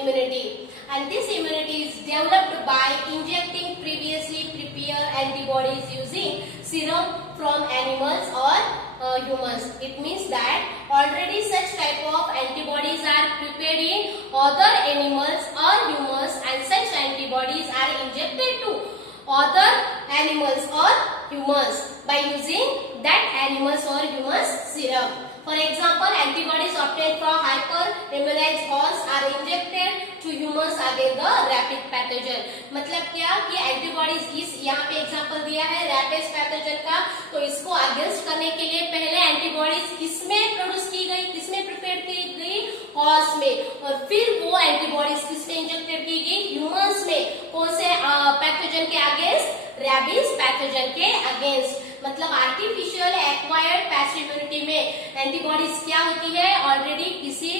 immunity, and this immunity is developed by injecting previously prepared antibodies using serum from animals or humans. It means that already such type of antibodies are prepared in other animals or humans, and such antibodies are injected to other animals or humans by using that animals or humans serum. For example, antibodies obtained from hyperimmunized horse are injected to humans against the rapid pathogen. मतलब क्या कि एंटीबॉडीज इस यहाँ पे एग्जांपल दिया है rapid pathogen का, तो इसको अगेंस्ट करने के लिए पहले एंटीबॉडीज किसमें प्रोड्यूस की गई, किसमें प्रिपेयर की गई, हॉर्स में, और फिर वो एंटीबॉडीज किसमें इंजेक्टेड की गई, ह्यूमंस में. कौन से पैथोजन के अगेंस्ट, रैबिस पैथोजन के अगेंस्ट. मतलब आर्टिफिशियल एक्वायर्ड पैसिव इम्यूनिटी में एंटीबॉडीज क्या होती है, ऑलरेडी किसी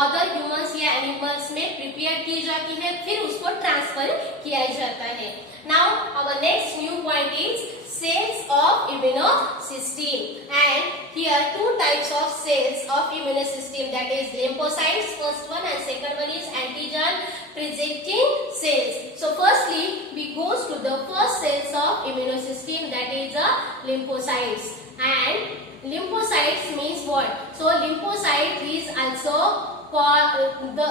अदर ह्यूमंस या एनिमल्स में प्रिपेयर की जाती है, फिर उसको ट्रांसफर किया जाता है. Now our next new point is cells of immunosystem, and here two types of cells of immunosystem, that is lymphocytes first one and second one is antigen presenting cells. So firstly we goes to the first cells of immunosystem, that is lymphocytes. And lymphocytes means what? So lymphocyte is also the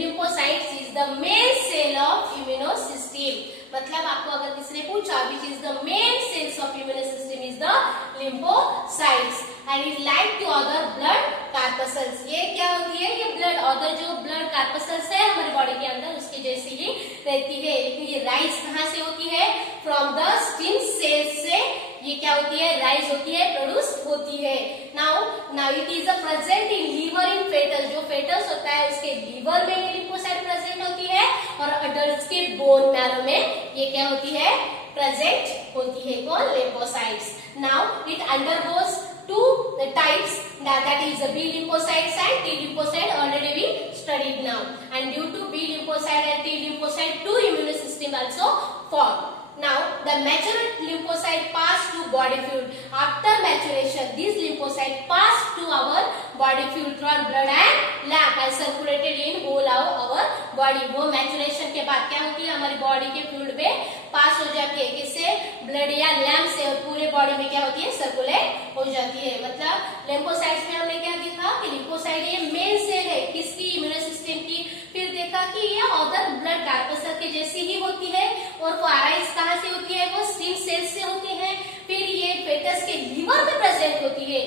lymphocytes is the main cell of immunosystem. मतलब आपको अगर किसी ने पूछा which is the main cells of immune system is the lymphocytes, and it like to other blood corpuscles. ये क्या होती है, ये ब्लड अदर जो ब्लड कार्पसल्स है हमारे बॉडी के अंदर उसके जैसी ही रहती है. लेकिन ये राइज कहाँ से होती है, फ्रॉम द स्टेम सेल्स से ये क्या होती है, राइज होती है, प्रोड्यूस होती है. Now it is present in liver in foetus. जो फेटस होता है उसके लीवर में ये लिम्फोसाइट प्रेजेंट होती है, और अडल्ट के बोन मैरो में ये क्या होती है, प्रेजेंट होती है. कौन, lymphocytes. Now it undergoes two types, that is B lymphocytes and T lymphocyte, already we studied now, and due to B lymphocyte and T lymphocyte two immune system also form. Now the mature lymphocyte pass to body fluid. After maturation these lymphocyte pass to our body fluid through blood and lymph and circulated in whole our body. वो maturation के बाद क्या होती है, हमारी बॉडी के फ्लूइड में पास हो जाती है, किससे, ब्लड या लैम्प से, और पूरे बॉडी में क्या होती है, सर्कुलेट हो जाती है. मतलब लिम्फोसाइट्स में हमने क्या देखा कि लिम्फोसाइट ये मेन सेल है किसकी, इम्यून सिस्टम की. फिर देखा कि ये अदर ब्लड कार्पसल के जैसी ही होती है, और वो अराइज कहाँ से होती है, वो स्टेम सेल्स से होती है. फिर ये फेटस के लीवर में प्रेजेंट होती है,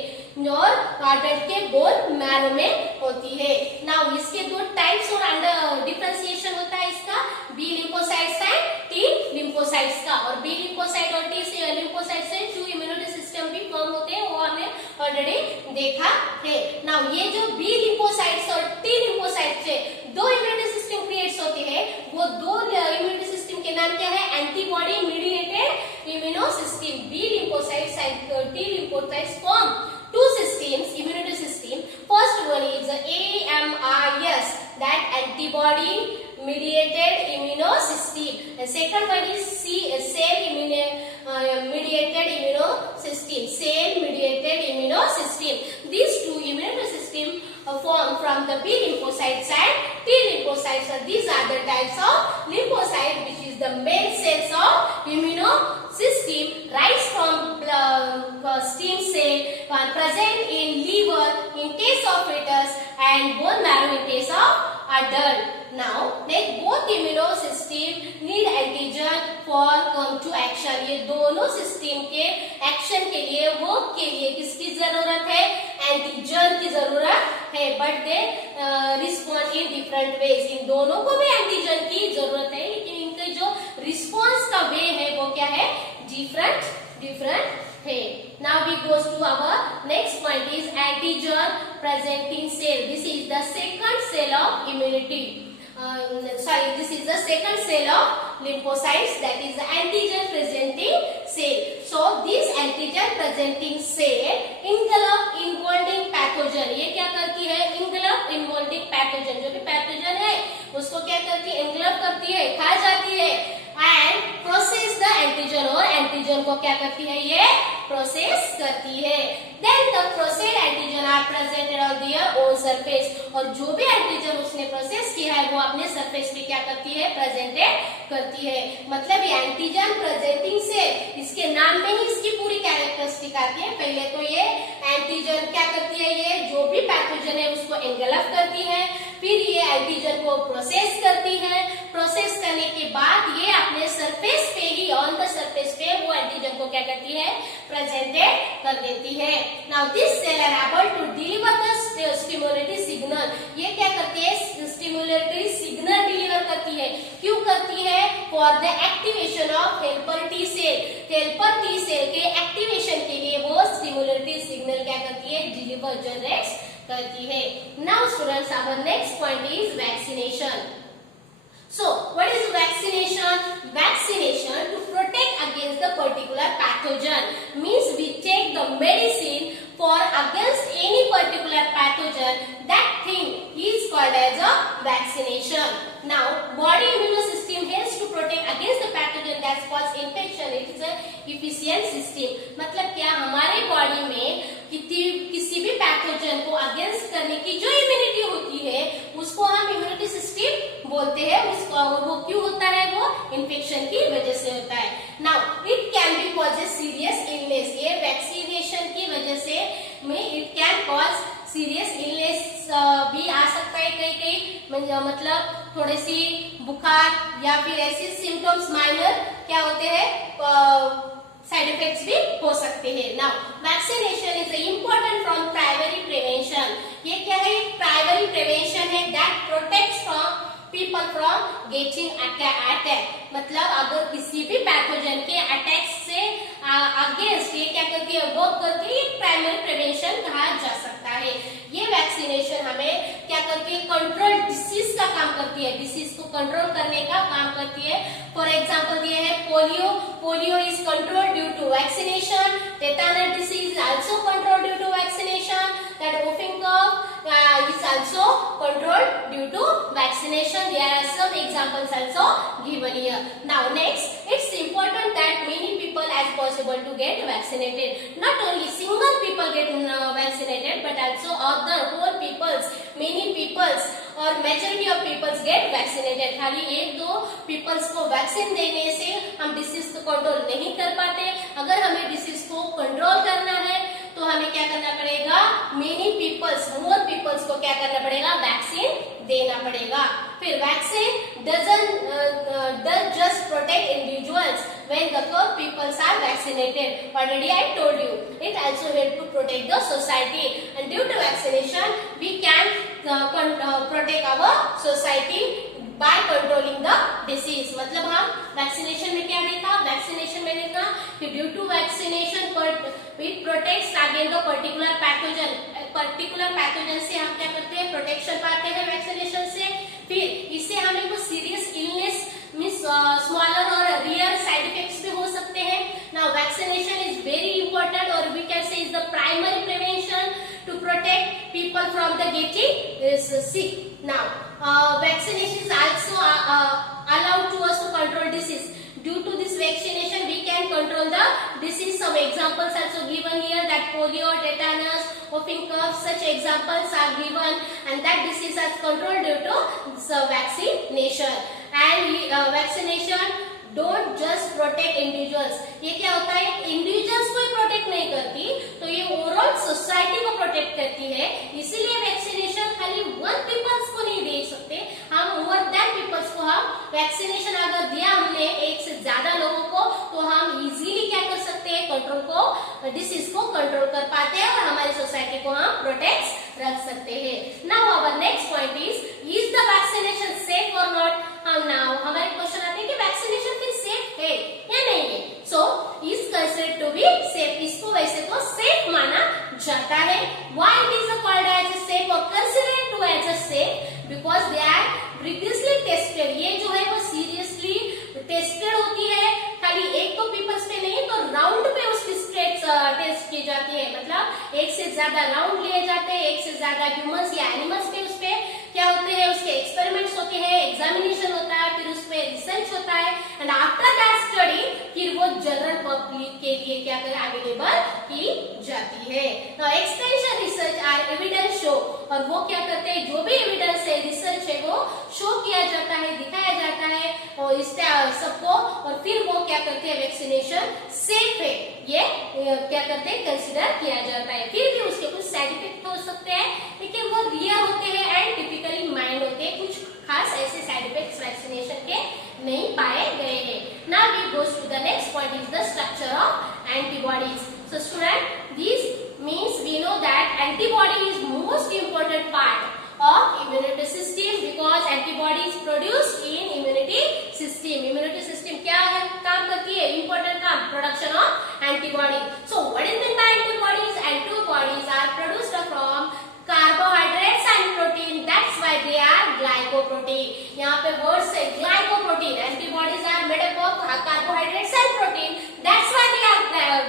और अडल्ट के बोन मैरो में होती है. नाउ इसके दो टाइप्स और अंडर डिफरेंशिएशन होता है इसका, B lymphocytes and T lymphocytes का. और बी लिम्फोसाइट और टी लिम्फोसाइट से टू इम्यूनिटी सिस्टम भी फॉर्म होते हैं, वो हमने ऑलरेडी देखा है. नाउ ये जो बी लिम्फोसाइट्स और टी लिम्फोसाइट से दो इम्यूनिटी सिस्टम क्रिएट्स होते हैं, वो दो इम्यूनिटी सिस्टम के नाम क्या है, antibody mediated immune system. B lymphocytes and T lymphocytes form two systems, immunity system. First one is AMIS, that antibody mediated immunosystem. And second one is cell mediated immunosystem. Cell mediated immunosystem. These two immunity system form from the B lymphocytes and T lymphocytes. So these are the types of lymphocyte, which is the main cells of immunosystem, rise from stem cell, present in liver in case of fetus and bone marrow in case of adult. Now next, both immunosystem need antigen for come to action. ये दोनों सिस्टम के एक्शन के लिए, वर्क के लिए किसकी जरूरत है, एंटीजन की जरूरत है. But they respond in different ways. इन दोनों को भी एंटीजन की जरूरत है, लेकिन इनके जो रिस्पॉन्स का वे है वो क्या है, डिफरेंट है. Now we goes to our next point is antigen presenting cell. This is the second cell of immunity. This is the second cell of lymphocytes, that is the antigen presenting cell. So this antigen presenting cell envelop involving pathogen. ये क्या करती है, envelop involving pathogen. जो भी पैथोजन है उसको क्या करती है, envelop करती है, खा जाती है, and process the antigen, और एंटीजन को क्या करती है, ये प्रोसेस करती है. Then the processed antigen are presented on their own surface. और जो भी एंटीजन उसने प्रोसेस ये है वो अपने सरफेस पे क्या करती है, प्रेजेंटेड करती है। मतलब ये एंटीजन प्रेजेंटिंग सेल, इसके नाम में ही इसकी पूरी कैरेक्टरिस्टिक आती है। पहले तो ये एंटीजन क्या करती है, ये जो भी पैथोजन है उसको एंगल्फ करती है, फिर ये एंटीजन को प्रोसेस करती है, प्रोसेस करने के बाद ये अपने सरफेस पे ही, ऑन द सरफेस पे वो एंटीजन को क्या करती है, प्रेजेंटेड कर देती है। Now this cell are able to deliver the stimulatory signal, ये क्या करती है, स्टिमुलेटरी सिग्नल डिलीवर करती है। क्यों करती है, for the activation of helper T cell, helper T cell के एक्टिवेशन के लिए वो स्टिमुलेटरी सिग्नल क्या करती है, डिलीवर, जनरेट करती है। Now students, our next point is vaccination. So, what is vaccination? Vaccination to protect against the particular pathogen means we take the medicine for against any particular pathogen. That thing is called as a vaccination. Now, body immune system helps to protect against the pathogen that cause infection. It is a efficient system. मतलब क्या, हमारे बॉडी में किसी भी पैथोजन को अगेंस्ट करने की जो इम्यूनिटी होती है उसको हम इम्यूनिटी सिस्टम बोलते हैं। उसको वो क्यों होता है, वो इन्फेक्शन की वजह से होता है। Now it can be cause a serious illness, ये वैक्सीनेशन की वजह से it can cause serious illness भी आ सकता है। कई मतलब थोड़े सी बुखार या फिर ऐसे सिम्टम्स माइनर क्या होते हैं, साइड इफेक्ट्स भी हो सकते हैं। Now vaccination is important from primary prevention, ये क्या है, प्राइमरी प्रिवेंशन है that protects from people from getting attack. मतलब अगर किसी भी पैथोजन के अटैक से अगेंस्ट ये क्या करती है, वर्क करती है, प्राइमरी प्रिवेंशन कहा जा सकता है। ये वैक्सीनेशन हमें क्या करती है, कंट्रोल डिसीज का काम करती है, डिसीज को कंट्रोल करने का काम करती है। फॉर एग्जाम्पल दिए है polio, polio is control due to vaccination, tetanus disease also control due to vaccination, that whooping cough is also controlled due to vaccination. There are some examples also given here. Now next, it's important that many people as possible to get vaccinated. Not only single people get vaccinated, but also other whole peoples, many peoples और majority of peoples get vaccinated. खाली एक दो peoples को वैक्सीन देने से हम डिसीज को कंट्रोल नहीं कर पाते। अगर हमें डिसीज को कंट्रोल करना है तो हमें क्या करना पड़ेगा, मेनी पीपल्स, मोर पीपल्स को क्या करना पड़ेगा, वैक्सीन देना पड़ेगा। फिर vaccine does just protect individuals when the poor peoples are vaccinated. Already I told you, it also help to protect the society, and due to vaccination we can protect our society by controlling the disease. मतलब हम वैक्सीनेशन में क्या देखा, वैक्सीनेशन में देखा कि due to vaccination it protects against the particular pathogen, particular pathogen से हम क्या करते हैं, प्रोटेक्शन पाते हैं वैक्सीनेशन से। फिर इससे हमें कुछ सीरियस इलनेस मींस स्मॉलर और रियर साइड इफेक्ट्स भी हो सकते हैं। Now vaccination is very important और we can say is the primary prevention to protect people from the getting sick. Now vaccination is also allowed to us to control disease. Due to this vaccination we can control the disease. Some examples also given here, that polio, tetanus, whooping cough, such examples are given, and that disease is controlled due to vaccination. And vaccination don't just protect individuals. ये क्या होता है, इंडिविजुअल्स को ही प्रोटेक्ट नहीं करती, तो ये overall society को प्रोटेक्ट करती है। इसीलिए वैक्सीनेशन खाली वन पीपल्स को नहीं दे सकते, हम मोर देन पीपल्स को हम वैक्सीनेशन अगर दिया हमने एक से ज्यादा लोगों को, तो हम इजीली क्या कर सकते हैं, कंट्रोल को, डिसीज को कंट्रोल कर पाते हैं और हमारी सोसाइटी को हम प्रोटेक्ट रख सकते हैं। Now our next point is the vaccination safe और नॉट। हम नाउ हमारे क्वेश्चन आते हैं कि वैक्सीनेशन फिर सेफ है या नहीं है। So is considered to be safe, इसको वैसे तो सेफ माना जाता है। Why it is called as a safe और considered to as a safe, because they are previously tested. ये जो है वो सीरियसली टेस्टेड होती है, खाली एक तो पीपल्स पे नहीं तो राउंड पे उसकी टेस्ट की जाती है। मतलब एक से ज्यादा राउंड लिए जाते हैं, एक से ज्यादा ह्यूमंस या एनिमल्स पे उस पे क्या होते हैं, उसके एक्सपेरिमेंट्स होते हैं, एग्जामिनेशन होता है, फिर उस पे रिसर्च होता है, एंड आफ्टर दैट स्टडी फिर वो जनरल पब्लिक के लिए क्या कर अवेलेबल की जाती है। Extension research are evidence show, और वो क्या करते हैं, जो भी एविडेंस है, रिसर्च है, वो इस सबको, और फिर वो क्या करते हैं, वैक्सीनेशन सेफ है ये क्या करते हैं, कंसिडर किया जाता है। फिर भी उसके कुछ साइड इफेक्ट हो सकते हैं, लेकिन वो रियर होते हैं एंड टिपिकली माइल्ड होते हैं। कुछ खास ऐसे साइड इफेक्ट्स वैक्सीनेशन के नहीं पाए गए हैं। Now we goes to the next point is the structure of antibodies. So student, this means we know that antibody is most important part of immunity system because antibody is produced in immunity system. Immunity system क्या काम करती है, important काम, production of antibody. So what is meant by antibodies? Antibodies are produced from carbohydrates and protein. That's why they are glycoprotein. यहाँ पे word से glycoprotein. Antibodies are made up of carbohydrates and protein. That's why they are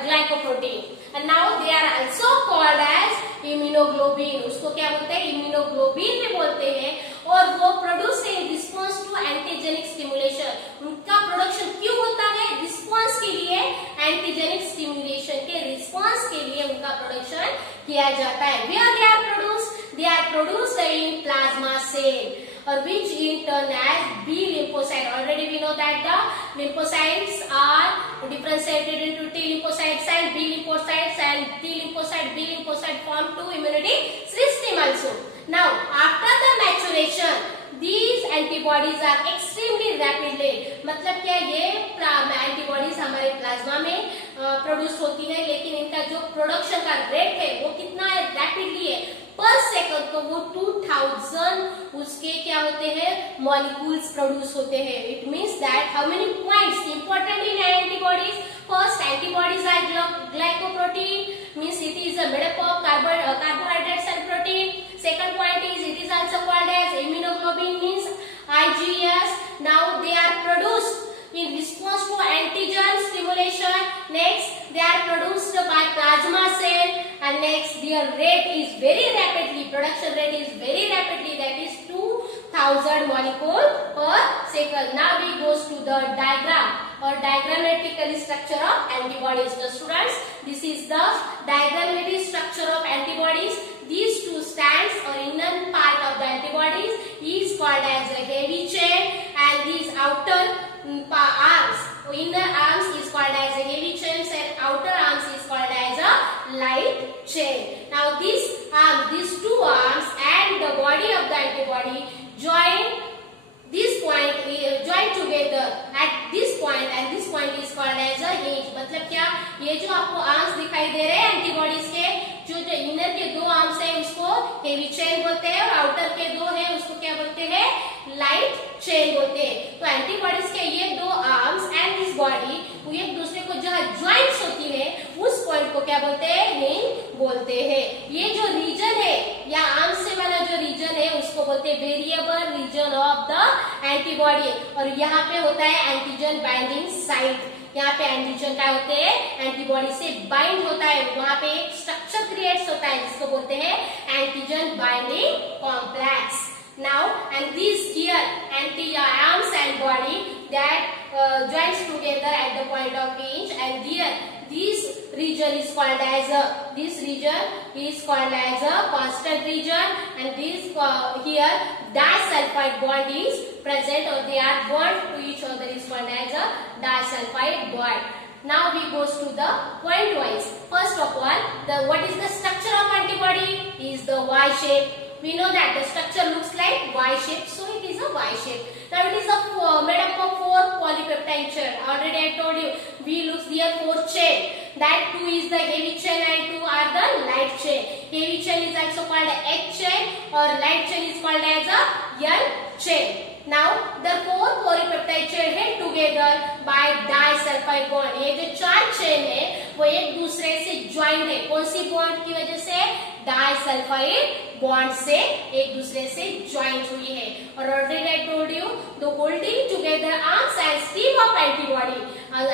glycoprotein. And now they are also called as immunoglobulin. उसको क्या बोलते हैं, immunoglobulin भी बोलते हैं। और वो produce in response to antigenic stimulation. उनका प्रोडक्शन क्यों होता है, रिस्पॉन्स के लिए, एंटीजेनिक स्टिमुलेशन के रिस्पॉन्स के लिए उनका प्रोडक्शन किया जाता है। Where they are produced? They are produced in plasma cell, or which in turn as B lymphocyte. Already we know that the lymphocytes are differentiated into T lymphocytes and B lymphocytes, and T lymphocyte, B lymphocyte form two immunity system also. Now after the maturation, these antibodies are extremely rapidly, मतलब क्या, ये एंटीबॉडीज हमारे प्लाज्मा में प्रोड्यूस होती है, लेकिन इनका जो प्रोडक्शन का रेट है वो कितना है, रैपिडली है, पर सेकंड तो वो 2000 उसके क्या होते हैं, मॉलिक्यूल्स प्रोड्यूस होते हैं। It means that how many points important in antibodies. First, antibodies are glycoprotein, means it is made up of carbohydrates and protein. Second point is it is also called as immunoglobulin, means IgS. Now they are produced in response to antigen stimulation. Next, they are produced by plasma cell, and next their rate is very rapidly, production rate is very rapidly, that is 2000 molecule per second. Now we goes to the diagram or diagrammatically structure of antibodies. So students, this is the diagrammatic structure of antibodies. These two strands or inner part of the antibodies is called as a heavy chain, and these outer arms, inner arms is called as a heavy chain, and outer arms is called as a light chain. Now these two arms and the body of the antibody join this point, join together at this point, and this point is called as a hinge. मतलब क्या, ये जो आपको आर्म्स दिखाई दे रहे हैं एंटीबॉडीज के, जो इनर के दो आर्म्स है उसको हेवी चेन बोलते हैं, और आउटर के दो है उसको क्या बोलते हैं, लाइट चेन बोलते हैं। तो एंटीबॉडीज के ये दो आर्म्स एंड दिस बॉडी वो एक दूसरे को जहाँ ज्वाइंट्स होती है उस पॉइंट को क्या बोलते हैं, हिंज बोलते हैं। ये जो रीजन है या आर्म से वाला जो रीजन है उसको बोलते हैं variable region of the antibody, और यहाँ पे होता है एंटीजन बाइंडिंग साइट। यहाँ पे एंटीजन क्या होते हैं, एंटीबॉडी से बाइंड होता है, वहां पे एक स्ट्रक्चर क्रिएट होता है जिसको बोलते हैं antigen binding complex. Now and these here anti-arms and body that joins together at the point of hinge, and here this region is called as a constant region, and this here disulfide bond is present, or they are bond to each other is called as a disulfide bond. Now we goes to the point wise. First of all, what is the structure of antibody is the Y shape. We know that the structure looks like Y shape, so it is a Y shape. Now it is made up of 4 polypeptide chain. Already I told you, we look here 4 chain. That 2 is the heavy chain and 2 are the light chain. Heavy chain is also called H chain, or light chain is called as a L chain. Now the 4 polypeptide chain है together by disulfide bond. ये जो 4 chain है वो एक दूसरे से joined है, कौन सी bond की वजह से, डाइसल्फाइड बॉन्ड से एक दूसरे से ज्वाइंट हुई है। और already I told you the holding together arms and steam of antibody,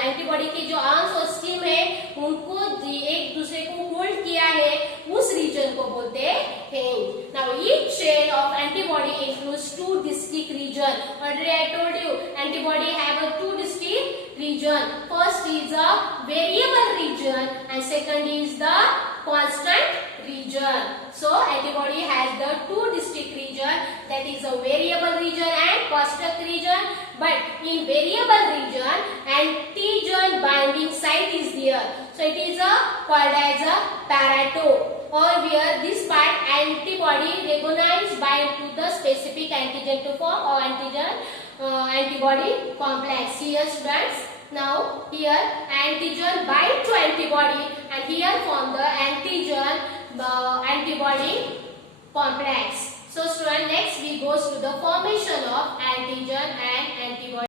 antibody की जो आर्म्स और स्टीम है उनको एक दूसरे को होल्ड किया है, उस रीजन को बोलते हैं hinge. Now each chain of antibody includes 2 distinct region. Already I told you antibody have a 2 distinct region. First is a variable region and second is the constant region. So antibody has the 2 distinct region, that is a variable region and constant region. But in variable region antigen binding site is there. So it is called as a paratope, or where this part antibody recognize bind to the specific antigen to form or antibody complex. Here students, now here antigen bind to antibody and here form the antigen antibody complex. So student, next we goes to the formation of antigen and antibody.